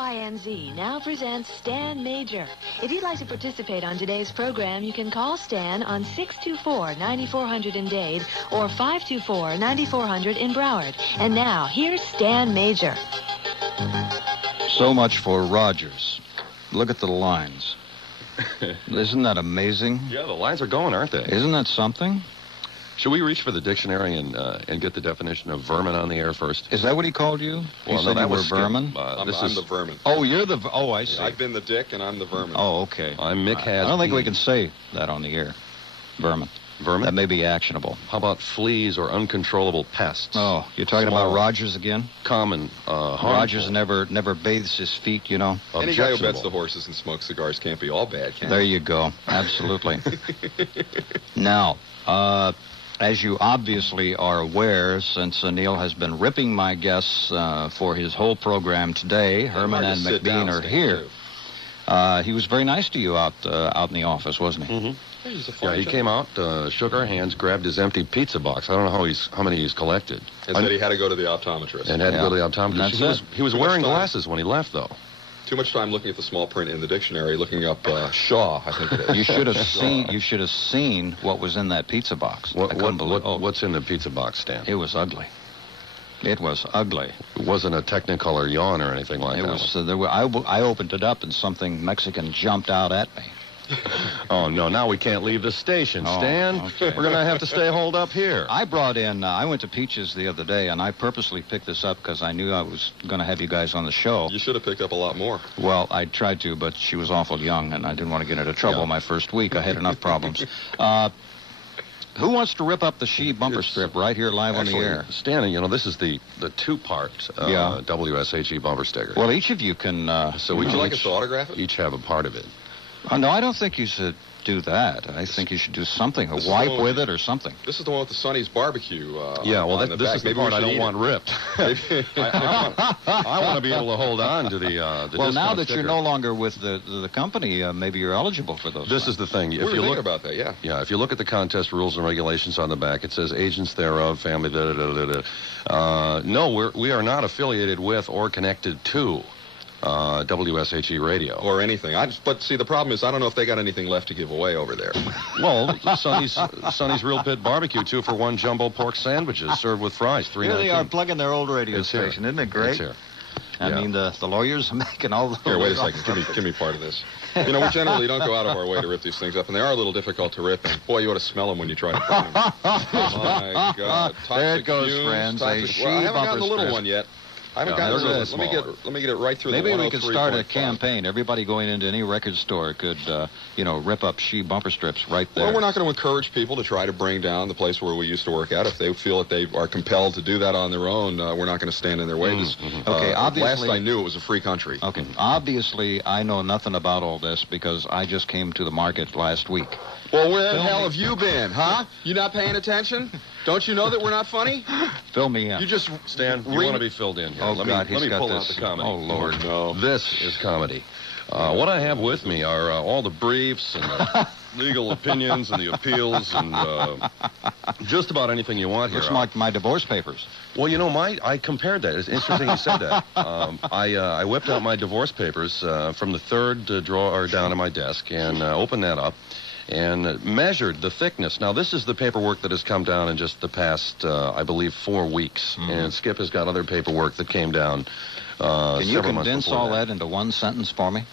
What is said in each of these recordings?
WINZ now presents Stan Major. If you'd like to participate on today's program, you can call Stan on 624-9400 in Dade or 524-9400 in Broward. And now, here's Stan Major. So much for Rogers. Look at the lines. Isn't that amazing? Yeah, the lines are going, aren't they? Isn't that something? Should we reach for the dictionary and get the definition of vermin on the air first? Is that what he called you? Well, he said no, you were was vermin? I'm the vermin. Oh, you're the... Oh, I see. Yeah, I've been the dick, and I'm the vermin. Oh, okay. I'm Mick Has. I don't think we can say that on the air. Vermin. Vermin? That may be actionable. How about fleas or uncontrollable pests? Oh, you're talking about Rogers again? Common, harmful. Rogers never bathes his feet, you know? Any guy who bets the horses and smokes cigars can't be all bad, can he? There you go. Absolutely. Now, as you obviously are aware, since Neil has been ripping my guests for his whole program today, Herman and McBean are here. He was very nice to you out in the office, wasn't he? Mm-hmm. Yeah, he came out, shook our hands, grabbed his empty pizza box. I don't know how many he's collected. And said he had to go to the optometrist. And had to go to the optometrist. He was wearing glasses when he left, though. Too much time looking at the small print in the dictionary, looking up Shaw, I think it is. You should have seen what was in that pizza box. What's in the pizza box, Stan? It was ugly. It was ugly. It wasn't a Technicolor yawn or anything like that. It was. I opened it up and something Mexican jumped out at me. Oh, no, now we can't leave the station, Stan. Okay. We're going to have to stay holed up here. I brought in, I went to Peaches the other day, and I purposely picked this up because I knew I was going to have you guys on the show. You should have picked up a lot more. Well, I tried to, but she was awful young, and I didn't want to get into trouble my first week. I had enough problems. Who wants to rip up the She bumper strip right here live on the air? Stan, you know, this is the two-part WSHE bumper sticker. Well, each of you can... so would you like us to autograph it? Each have a part of it. Oh, no, I don't think you should do that. I think you should do something, a wipe with it or something. This is the one with the Sonny's barbecue. Yeah, well, this is the part I don't want ripped. I want to be able to hold on to the well, now that sticker. you're no longer with the company, maybe you're eligible for those. This is the thing. If you look about that, yeah. Yeah, if you look at the contest rules and regulations on the back, it says agents thereof, family, no, we are not affiliated with or connected to WSHE radio. Or anything. But see, the problem is I don't know if they got anything left to give away over there. Well, Sonny's Real Pit Barbecue, 2-for-1 jumbo pork sandwiches served with fries. Here they are plugging their old radio station. Isn't it great? It's here. I mean, the lawyers are making all the... Here, wait a second. Give me part of this. You know, we generally don't go out of our way to rip these things up, and they are a little difficult to rip. And boy, you ought to smell them when you try to burn them. Oh, my God. There it goes, friends. I haven't gotten the little one yet. I haven't gotten this. Let me get it right through. Maybe we could start a campaign. Everybody going into any record store could, rip up She bumper strips right there. Well, we're not going to encourage people to try to bring down the place where we used to work at. If they feel that they are compelled to do that on their own, we're not going to stand in their way. Okay, obviously. Last I knew, it was a free country. Okay, obviously, I know nothing about all this because I just came to the market last week. Well, where the hell have you been, huh? You not paying attention? Don't you know that we're not funny? Fill me in. You just... Stan, you want to be filled in here. Oh, let God, me pull got out the comedy. Oh, Lord. No. This is comedy. What I have with me are all the briefs and the legal opinions and the appeals and just about anything you want here. Looks like my divorce papers. Well, you know, I compared that. It's interesting you said that. I whipped out my divorce papers from the third drawer down in my desk and opened that up and measured the thickness. Now, this is the paperwork that has come down in just the past, I believe, 4 weeks. And Skip has got other paperwork that came down Can you condense all that into one sentence for me?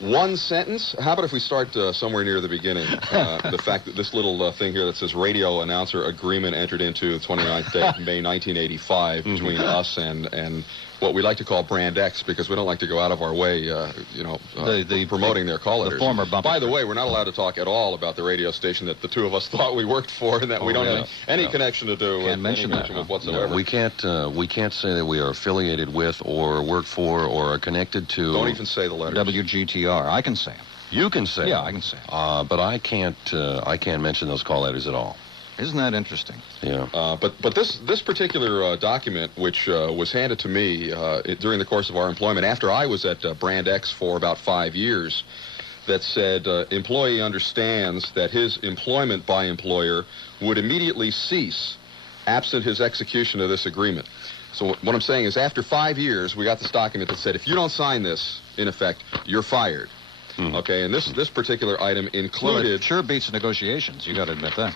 One sentence? How about if we start somewhere near the beginning? The fact that this little thing here that says radio announcer agreement entered into the 29th day of May 1985 between us and what we like to call Brand X, because we don't like to go out of our way, promoting their call letters. The former bumper. By the way, we're not allowed to talk at all about the radio station that the two of us thought we worked for and that we don't have any connection to do Can't mention that, with whatsoever. No, we can't say that we are affiliated with or work for or are connected to. Don't even say the letters. WGTR. I can say them. You can say Yeah, them. I can say them. But I can't mention those call letters at all. Isn't that interesting? Yeah. But this particular document, which was handed to me during the course of our employment, after I was at Brand X for about 5 years, that said employee understands that his employment by employer would immediately cease absent his execution of this agreement. So what I'm saying is after 5 years, we got this document that said if you don't sign this, in effect, you're fired. Okay, and this particular item included... Well, it sure beats negotiations, you got to admit that.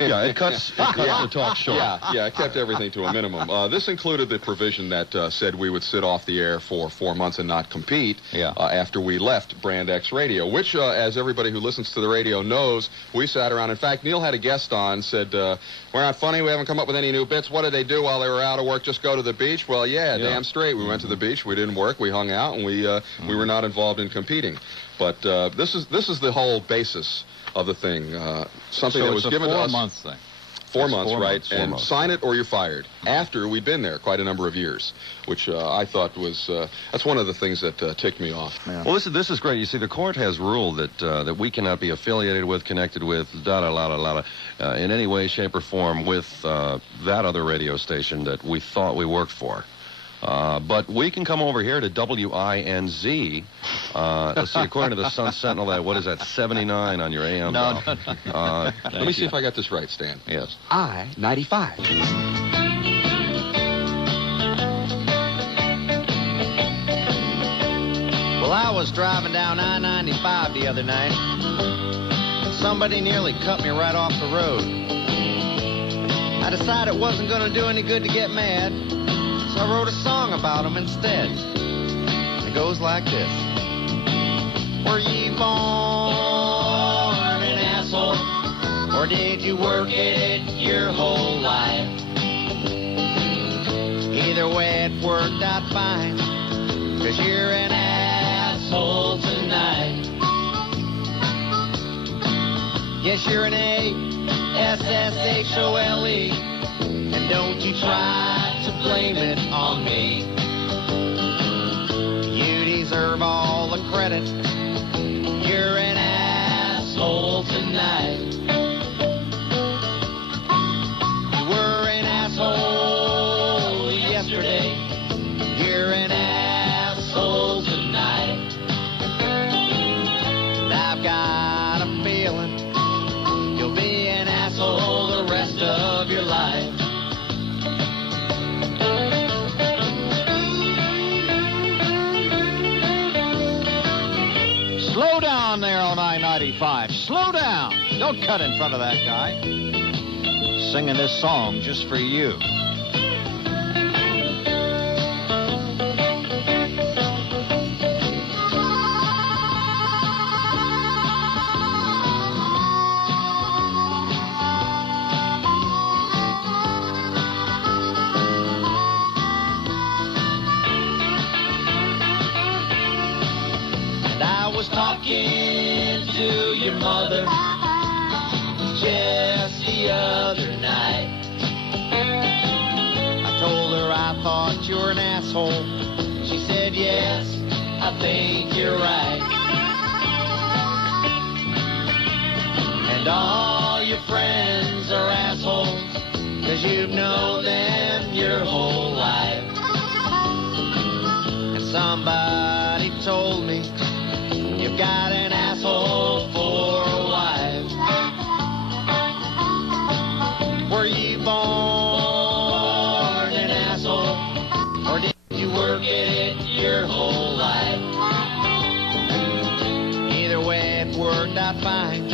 Yeah, it cuts the talk short. Yeah, it kept everything to a minimum. This included the provision that said we would sit off the air for 4 months and not compete after we left Brand X Radio, which, as everybody who listens to the radio knows, we sat around. In fact, Neil had a guest on, said, we're not funny, we haven't come up with any new bits. What did they do while they were out of work? Just go to the beach? Well, yeah, damn straight. We went to the beach, we didn't work, we hung out, and we were not involved in competing. But this is the whole basis of the thing. Something that was given to us. 4 month thing. 4 months, right? And sign it or you're fired. After we'd been there quite a number of years, which I thought was that's one of the things that ticked me off. Yeah. Well, this is great. You see, the court has ruled that we cannot be affiliated with, connected with, in any way, shape, or form with that other radio station that we thought we worked for. But we can come over here to WINZ. Let's see, according to the Sun Sentinel, what is that, 79 on your AM? No. Let me see if I got this right, Stan. Yes. I-95. Well, I was driving down I-95 the other night. Somebody nearly cut me right off the road. I decided it wasn't going to do any good to get mad. So I wrote a song about him instead. It goes like this. Were you born an asshole? Or did you work it your whole life? Either way, it worked out fine. 'Cause you're an asshole tonight. Yes, you're an A-S-S-H-O-L-E. And don't you try to blame it on me. You deserve all the credit. You're an asshole tonight. You were an asshole yesterday. You're an asshole tonight. And I've got a feeling you'll be an asshole the rest of your life. Slow down there on I-95. Slow down. Don't cut in front of that guy. Singing this song just for you. Talking to your mother just the other night. I told her I thought you were an asshole. She said, yes, I think you're right. And all your friends are assholes 'cause you've known them your whole life. And somebody told me you've got an asshole for a wife. Were you born an asshole? Or did you work it your whole life? Either way, it worked out fine.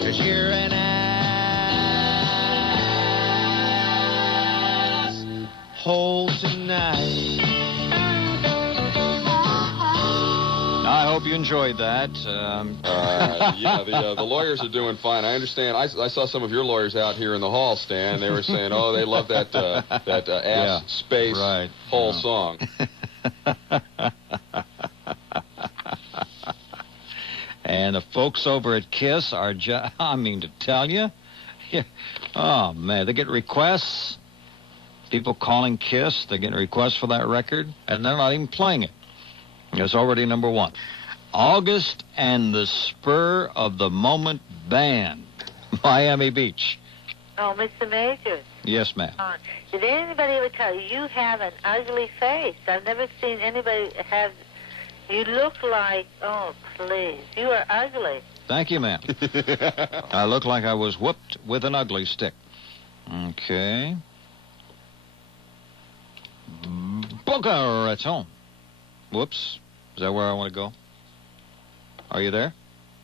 'Cause you're an asshole tonight. I hope you enjoyed that. Yeah, the lawyers are doing fine. I understand. I saw some of your lawyers out here in the hall, Stan. They were saying, "Oh, they love that ass space whole song." And the folks over at KISS are I mean to tell you, oh man, they get requests. People calling KISS, they're getting requests for that record, and they're not even playing it. It's already number one. August and the Spur of the Moment Band, Miami Beach. Oh, Mr. Major. Yes, ma'am. Did anybody ever tell you you have an ugly face? I've never seen anybody have... You look like... Oh, please. You are ugly. Thank you, ma'am. I look like I was whooped with an ugly stick. Okay. Boca Raton. Whoops. Is that where I want to go? Are you there?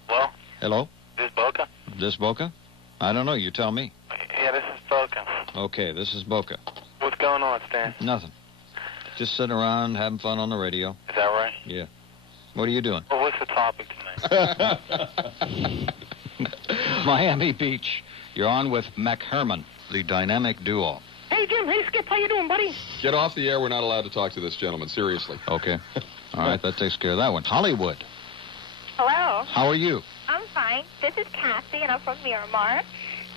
Well, Hello? this Boca? This Boca? I don't know. You tell me. Yeah, this is Boca. Okay, this is Boca. What's going on, Stan? Nothing. Just sitting around having fun on the radio. Is that right? Yeah. What are you doing? Well, what's the topic tonight? Miami Beach. You're on with Herman, the dynamic duo. Hey, Jim. Hey, Skip. How you doing, buddy? Get off the air. We're not allowed to talk to this gentleman. Seriously. Okay. All right, that takes care of that one. Hollywood. Hello. How are you? I'm fine. This is Kathy, and I'm from Miramar,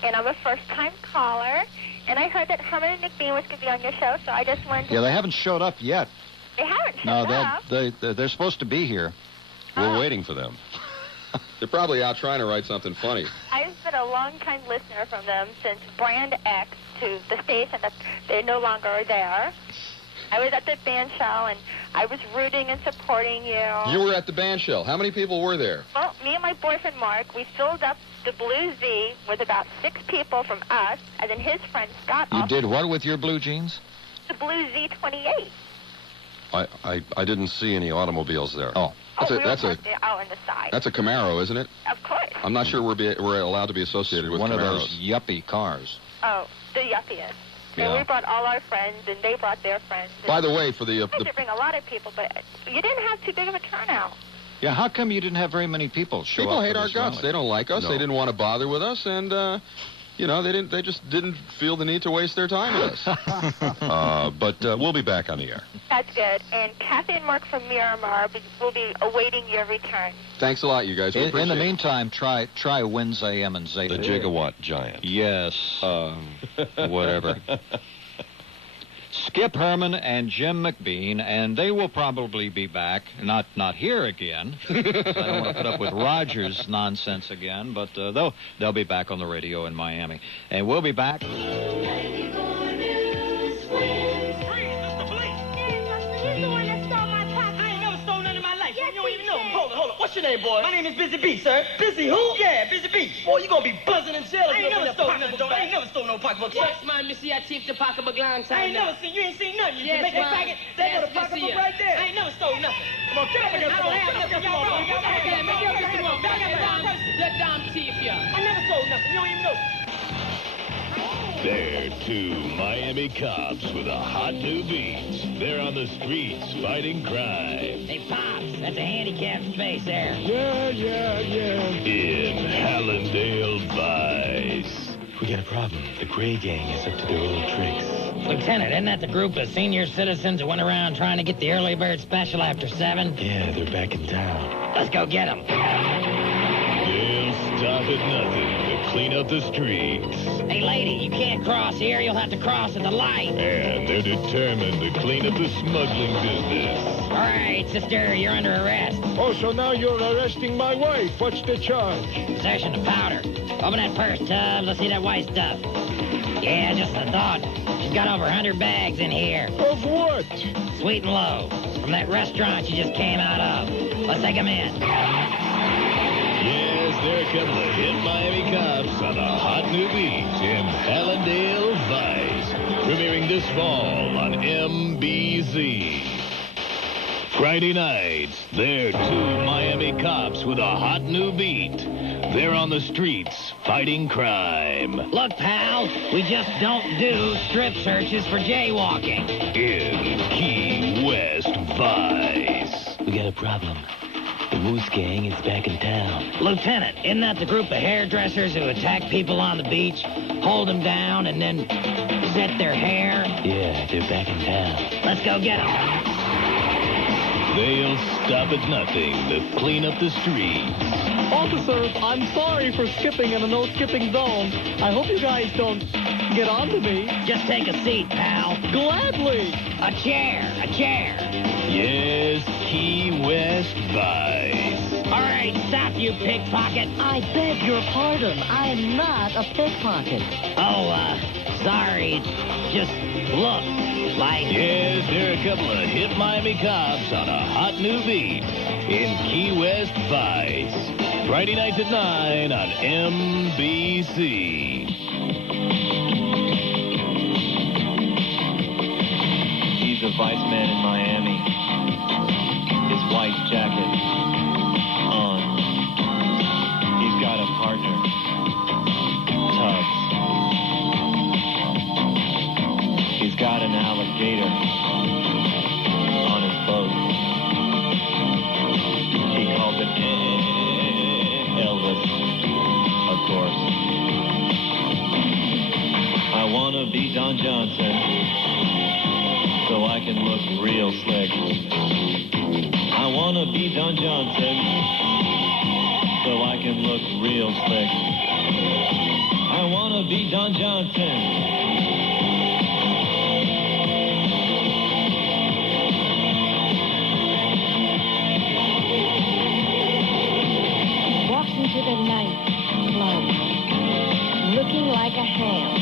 and I'm a first-time caller. And I heard that Herman and McBean was going to be on your show, so I just wanted to... Yeah, they haven't showed up yet. They haven't showed up. They're supposed to be here. We're waiting for them. They're probably out trying to write something funny. I've been a long-time listener from them since Brand X to the station that they no longer are there. I was at the band shell, and I was rooting and supporting you. You were at the band shell. How many people were there? Well, me and my boyfriend, Mark, we filled up the Blue Z with about 6 people from us, and then his friend Scott You also did what with your blue jeans? the Blue Z28. I didn't see any automobiles there. Oh. That's we a were parked out on the side. That's a Camaro, isn't it? Of course. I'm not sure we're allowed to be associated with One Camaros. of those yuppie cars. Oh, the yuppiest. Yeah. And we brought all our friends, and they brought their friends. By the way, for I had to bring a lot of people, but you didn't have too big of a turnout. Yeah, how come you didn't have very many people show people up hate for our this guts. rally? They don't like us. No. They didn't want to bother with us, and they just didn't feel the need to waste their time with us. But we'll be back on the air. That's good. And Kathy and Mark from Miramar will be awaiting your return. Thanks a lot, you guys. We In the appreciate it. meantime, try Wins AM and Zeta. The gigawatt giant. Yes. Whatever. Skip Herman and Jim McBean, and they will probably be back. Not here again. I don't want to put up with Rogers' nonsense again, but they'll be back on the radio in Miami, and we'll be back. What's your name, boy? My name is Busy B, sir. Busy who? Yeah, Busy B. Boy, you gonna be buzzing in jail if you never stole nothing. I ain't never stole no pocketbook. Yes, man, me see I take the pocketbook long time. I ain't never seen, you ain't seen nothing. You Yes, make that man. faggot, there go the Yes, me pocketbook see right there. ya. I ain't never stole nothing. Come on, get up against the wall. Get up against the wall. Let down thief, yeah. I never stole nothing. You don't even know. They're two Miami cops with a hot new beat. They're on the streets fighting crime. Hey, Pops, that's a handicapped space there. Yeah. In Hallandale Vice. We got a problem. The Gray Gang is up to their old tricks. Lieutenant, isn't that the group of senior citizens who went around trying to get the early bird special after 7? Yeah, they're back in town. Let's go get them. They'll stop at nothing to clean up the streets. Hey, lady, you can't cross here. You'll have to cross at the light. And they're determined to clean up the smuggling business. All right, sister, you're under arrest. Oh, so now you're arresting my wife. What's the charge? Possession of powder. Open that purse, Tubbs. Let's see that white stuff. Yeah, just a thought. She's got over 100 bags in here. Of what? Sweet and low. From that restaurant she just came out of. Let's take them in. Yes, there are a couple of hit Miami cops on a hot new beat in Hallandale Vice. Premiering this fall on MBZ. Friday nights, they're two Miami cops with a hot new beat. They're on the streets fighting crime. Look, pal, we just don't do strip searches for jaywalking. In Key West Vice. We got a problem. The Moose Gang is back in town. Lieutenant, isn't that the group of hairdressers who attack people on the beach, hold them down, and then set their hair? Yeah, they're back in town. Let's go get them. They'll stop at nothing to clean up the streets. Officers, I'm sorry for skipping in a no-skipping zone. I hope you guys don't get onto me. Just take a seat, pal. Gladly. A chair. Yes, Key West Vice. All right, stop, you pickpocket. I beg your pardon. I am not a pickpocket. Oh, sorry. Just look like... Yes, there are a couple of hit Miami cops on a hot new beat in Key West Vice. Friday nights at 9 on MBC. He's a a vice man in Miami. His white jacket on. He's got a partner, Tubbs. He's got an alligator on his boat. He calls it Elvis, of course. I wanna be Don Johnson so I can look real slick. I wanna be Don Johnson so I can look real slick. I wanna be Don Johnson. Walks into the nightclub looking like a ham.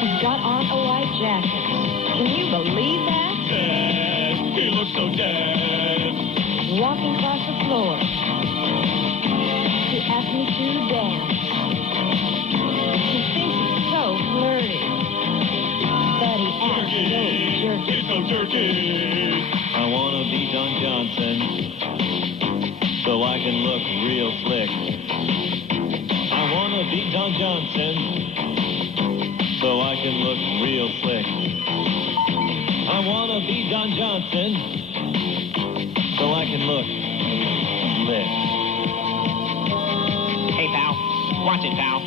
He's got on a white jacket. Can you believe that? Dead. He looks so dead. Walking across the floor. He asked me to dance. He thinks he's so flirty. But he acts so jerky. He's so jerky. I wanna be Don Johnson so I can look real slick. I wanna be Don Johnson so I can look real slick. I wanna be Don Johnson so I can look slick. Hey, pal. Watch it, pal.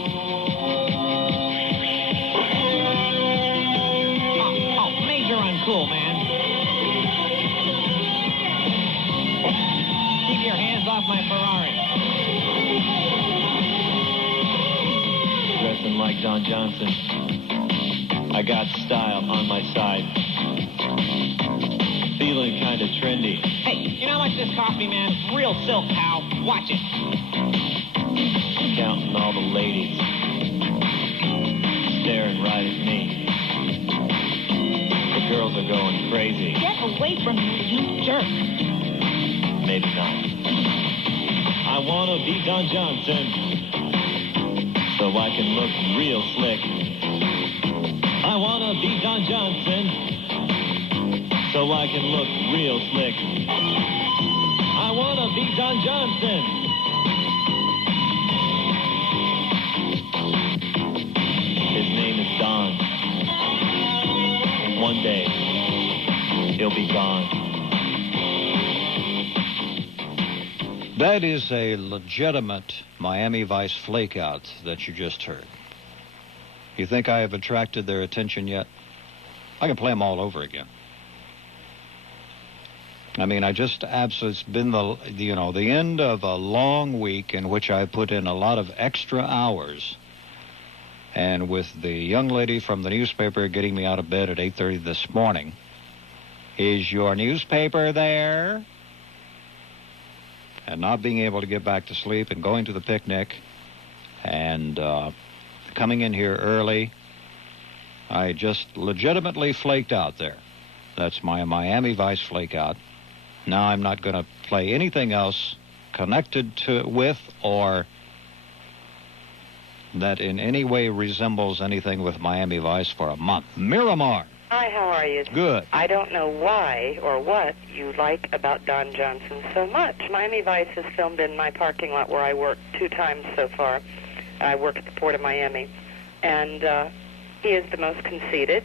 Oh, Major uncool, man. Keep your hands off my Ferrari. Dressing like Don Johnson. I got style on my side. Feeling kind of trendy. Hey, you know what this coffee, man? It's real silk, pal. Watch it. Counting all the ladies. Staring right at me. The girls are going crazy. Get away from me, you jerk. Maybe not. I want to be Don Johnson so I can look real slick. I want to be Don Johnson so I can look real slick. I want to be Don Johnson. His name is Don. One day, he'll be gone. That is a legitimate Miami Vice flakeout that you just heard. You think I have attracted their attention yet? I can play them all over again. I mean, it's been the end of a long week in which I put in a lot of extra hours. And with the young lady from the newspaper getting me out of bed at 8:30 this morning, is your newspaper there? And not being able to get back to sleep and going to the picnic and coming in here early, I just legitimately flaked out there. That's my Miami Vice flakeout. Now I'm not going to play anything else connected with or that in any way resembles anything with Miami Vice for a month. Miramar. Hi, how are you? Good. I don't know why or what you like about Don Johnson so much. Miami Vice has filmed in my parking lot where I work 2 times so far. I work at the Port of Miami. And he is the most conceited.